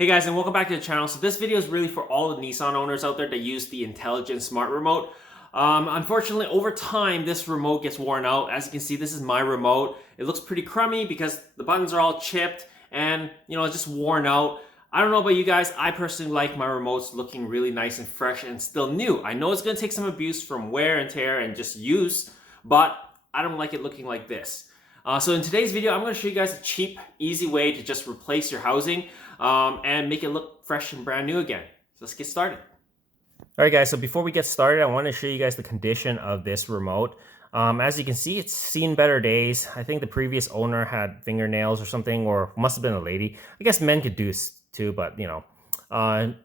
Hey guys, and welcome back to the channel. So this video is really for all the Nissan owners out there that use the intelligent smart remote. Unfortunately, over time, this remote gets worn out. As you can see, this is my remote. It looks pretty crummy because the buttons are all chipped and it's just worn out. I don't know about you guys. I personally like my remotes looking really nice and fresh and still new. I know it's gonna take some abuse from wear and tear and just use, but I don't like it looking like this. So in today's video, I'm going to show you guys a cheap, easy way to just replace your housing and make it look fresh and brand new again. So let's get started. All right, guys. So before we get started, I want to show you guys the condition of this remote. As you can see, it's seen better days. I think the previous owner had fingernails or something, or must have been a lady. I guess men could do this too, but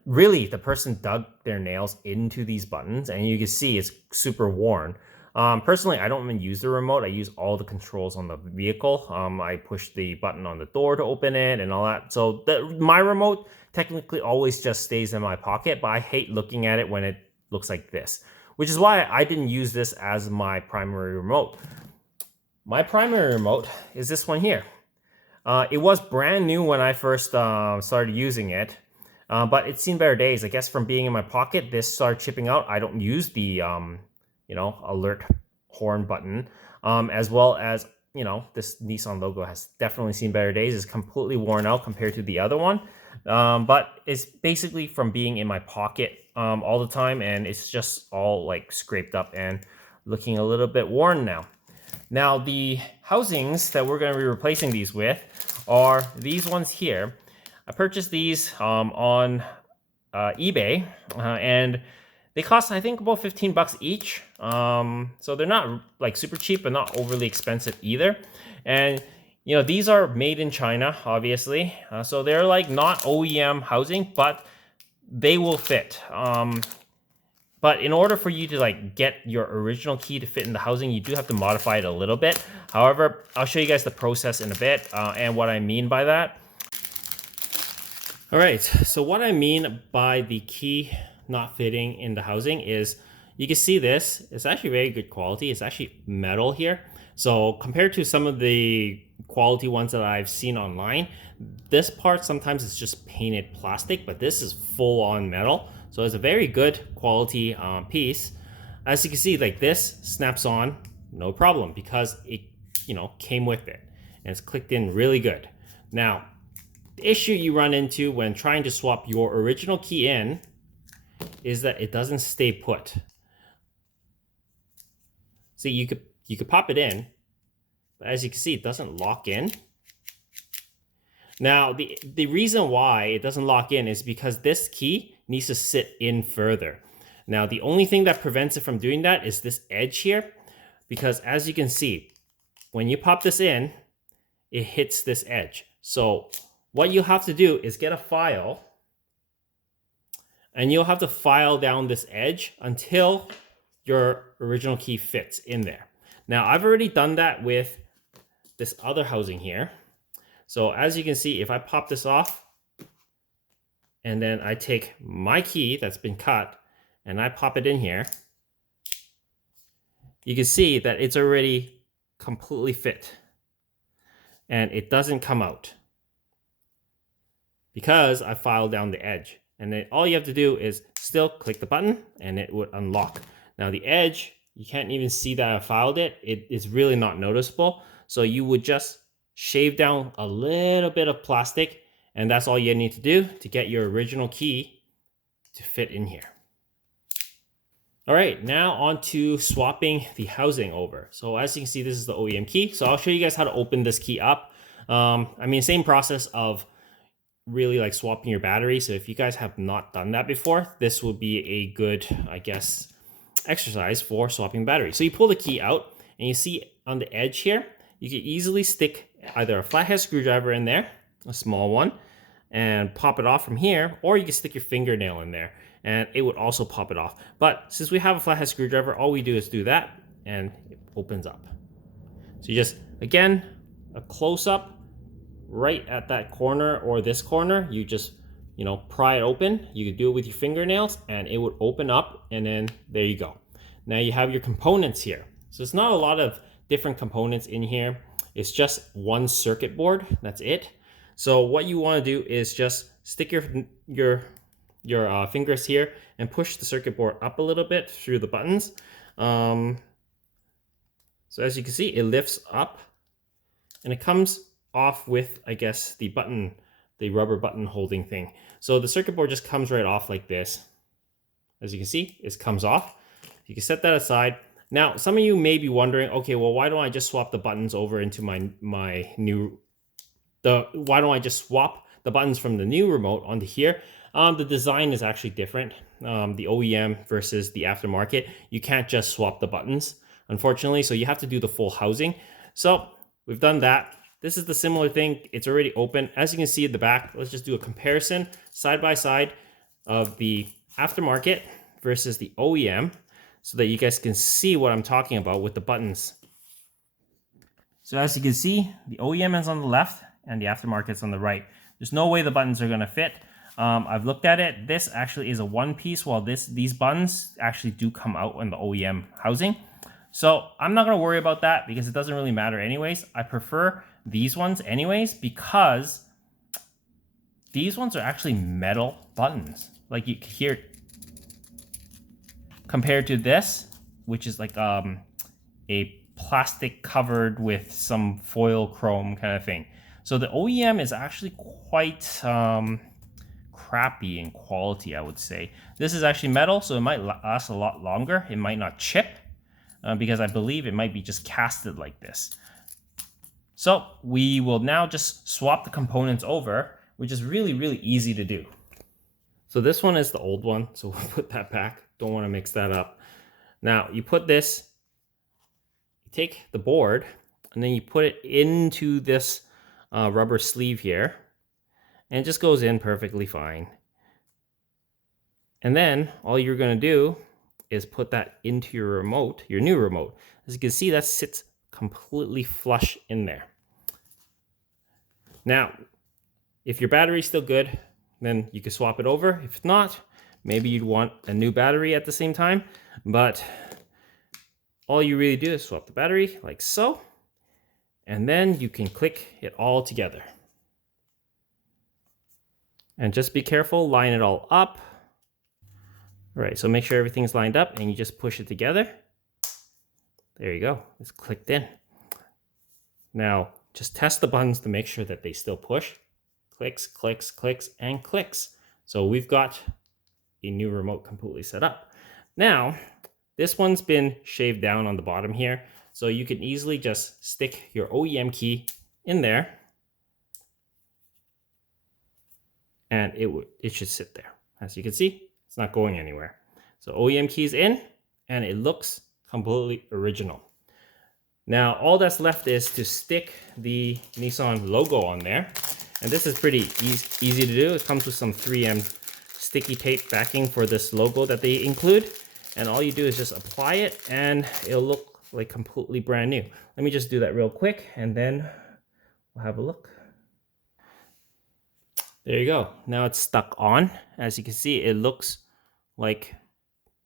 really, the person dug their nails into these buttons, and you can see it's super worn. Personally, I don't even use the remote. I use all the controls on the vehicle. I push the button on the door to open it and all that. So my remote technically always just stays in my pocket, but I hate looking at it when it looks like this, which is why I didn't use this as my primary remote. My primary remote is this one here. It was brand new when I first started using it, but it's seen better days. I guess from being in my pocket, this started chipping out. I don't use the alert horn button, as well as, this Nissan logo has definitely seen better days. It's completely worn out compared to the other one. But it's basically from being in my pocket all the time, and it's just all like scraped up and looking a little bit worn now. Now, the housings that we're going to be replacing these with are these ones here. I purchased these on eBay, and they cost, I think, about 15 bucks each. So they're not like super cheap, but not overly expensive either. And these are made in China, obviously. So they're like not OEM housing, but they will fit. But in order for you to like get your original key to fit in the housing, you do have to modify it a little bit. However, I'll show you guys the process in a bit and what I mean by that. All right, so what I mean by the key not fitting in the housing is, you can see this, it's actually very good quality. It's actually metal here. So compared to some of the quality ones that I've seen online, this part sometimes it's just painted plastic, but this is full on metal. So it's a very good quality piece. As you can see, like this snaps on, no problem, because it came with it and it's clicked in really good. Now, the issue you run into when trying to swap your original key in is that it doesn't stay put. See, you could pop it in, but as you can see, it doesn't lock in. Now, the reason why it doesn't lock in is because this key needs to sit in further. Now, the only thing that prevents it from doing that is this edge here, because as you can see, when you pop this in, it hits this edge. So what you have to do is get a file, and you'll have to file down this edge until your original key fits in there. Now, I've already done that with this other housing here. So as you can see, if I pop this off, and then I take my key that's been cut, and I pop it in here, you can see that it's already completely fit. And it doesn't come out, because I filed down the edge. And then all you have to do is still click the button and it would unlock. Now the edge, you can't even see that I filed it. It is really not noticeable. So you would just shave down a little bit of plastic, and that's all you need to do to get your original key to fit in here. All right, now on to swapping the housing over. So as you can see, this is the OEM key. So I'll show you guys how to open this key up. Same process of really like swapping your battery. So if you guys have not done that before, this will be a good, I guess, exercise for swapping battery. So you pull the key out, and you see on the edge here, you can easily stick either a flathead screwdriver in there, a small one, and pop it off from here, or you can stick your fingernail in there and it would also pop it off. But since we have a flathead screwdriver, all we do is do that and it opens up. So you just, again, a close up right at that corner or this corner, you just pry it open. You could do it with your fingernails and it would open up, and then there you go. Now you have your components here. So it's not a lot of different components in here. It's just one circuit board, that's it. So what you want to do is just stick your fingers here and push the circuit board up a little bit through the buttons. So as you can see, it lifts up and it comes off with, I guess, the rubber button holding thing. So the circuit board just comes right off like this. As you can see, it comes off. You can set that aside. Now, some of you may be wondering, okay, well, why don't I just swap the buttons over into why don't I just swap the buttons from the new remote onto here? The design is actually different. The OEM versus the aftermarket, you can't just swap the buttons, unfortunately. So you have to do the full housing. So we've done that. This is the similar thing. It's already open. As you can see at the back, let's just do a comparison side by side of the aftermarket versus the OEM so that you guys can see what I'm talking about with the buttons. So as you can see, the OEM is on the left and the aftermarket's on the right. There's no way the buttons are gonna fit. I've looked at it. This actually is a one piece, while these buttons actually do come out on the OEM housing. So I'm not gonna worry about that because it doesn't really matter anyways. I prefer these ones anyways because these ones are actually metal buttons. Like you can hear, compared to this, which is like a plastic covered with some foil chrome kind of thing. So the OEM is actually quite crappy in quality, I would say. This is actually metal, so it might last a lot longer. It might not chip because I believe it might be just casted like this. So we will now just swap the components over, which is really, really easy to do. So this one is the old one, so we'll put that back. Don't want to mix that up. Now you put this, you take the board, and then you put it into this rubber sleeve here, and it just goes in perfectly fine. And then all you're going to do is put that into your remote, your new remote. As you can see, that sits completely flush in there. Now, if your battery's still good, then you can swap it over. If not, maybe you'd want a new battery at the same time, but all you really do is swap the battery like so, and then you can click it all together. And just be careful, line it all up. All right, so make sure everything's lined up and you just push it together. There you go, it's clicked in. Now, just test the buttons to make sure that they still push. Clicks, clicks, clicks, and clicks. So we've got a new remote completely set up. Now, this one's been shaved down on the bottom here, so you can easily just stick your OEM key in there, and it should sit there. As you can see, it's not going anywhere. So OEM keys in, and it looks completely original. Now, all that's left is to stick the Nissan logo on there. And this is pretty easy to do. It comes with some 3M sticky tape backing for this logo that they include. And all you do is just apply it and it'll look like completely brand new. Let me just do that real quick and then we'll have a look. There you go. Now it's stuck on. As you can see, it looks like,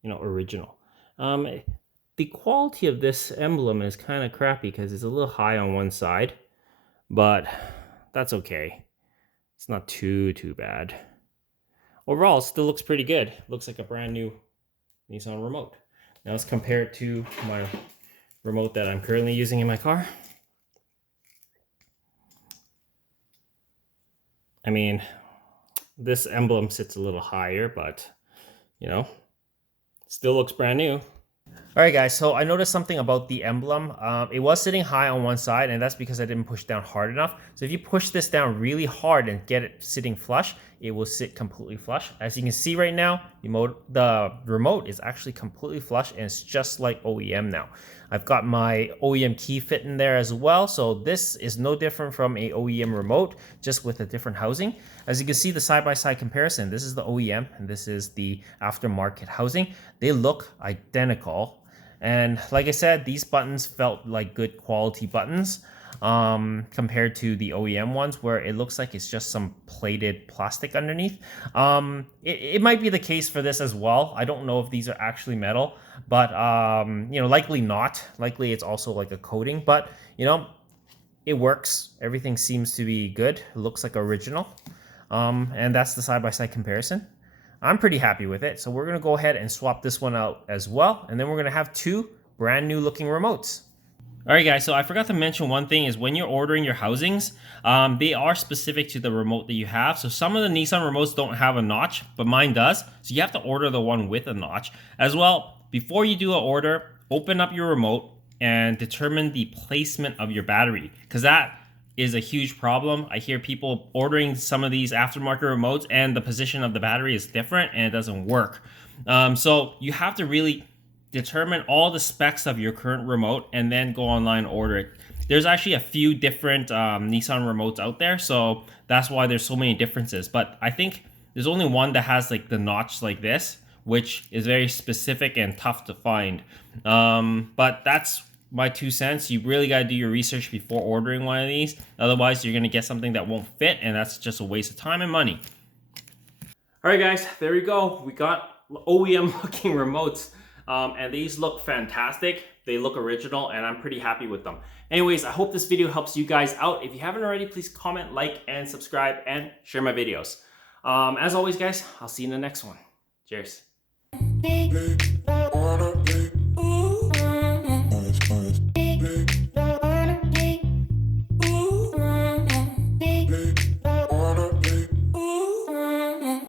original. The quality of this emblem is kind of crappy because it's a little high on one side, but that's okay. It's not too bad. Overall, it still looks pretty good. Looks like a brand new Nissan remote. Now let's compare it to my remote that I'm currently using in my car. I mean, this emblem sits a little higher, but still looks brand new. All right, guys, so I noticed something about the emblem. It was sitting high on one side, and that's because I didn't push down hard enough. So if you push this down really hard and get it sitting flush, it will sit completely flush. As you can see right now, the remote is actually completely flush, and it's just like OEM now. I've got my OEM key fit in there as well, so this is no different from a OEM remote, just with a different housing. As you can see, the side-by-side comparison, this is the OEM, and this is the aftermarket housing. They look identical. And like I said, these buttons felt like good quality buttons compared to the OEM ones where it looks like it's just some plated plastic underneath. It might be the case for this as well. I don't know if these are actually metal, but likely not. Likely it's also like a coating, but it works. Everything seems to be good. It looks like original. And that's the side-by-side comparison. I'm pretty happy with it. So we're gonna go ahead and swap this one out as well. And then we're gonna have two brand new looking remotes. All right, guys, so I forgot to mention one thing is when you're ordering your housings, they are specific to the remote that you have. So some of the Nissan remotes don't have a notch, but mine does. So you have to order the one with a notch. As well, before you do an order, open up your remote and determine the placement of your battery, because that is a huge problem. I hear people ordering some of these aftermarket remotes and the position of the battery is different and it doesn't work. So you have to really determine all the specs of your current remote and then go online and order it. There's actually a few different Nissan remotes out there, so that's why there's so many differences. But I think there's only one that has like the notch like this, which is very specific and tough to find. But that's my 2 cents. You really got to do your research before ordering one of these. Otherwise, you're going to get something that won't fit, and that's just a waste of time and money. All right, guys, there we go. We got OEM looking remotes. And these look fantastic. They look original and I'm pretty happy with them. Anyways, I hope this video helps you guys out. If you haven't already, please comment, like, and subscribe and share my videos. As always, guys, I'll see you in the next one. Cheers.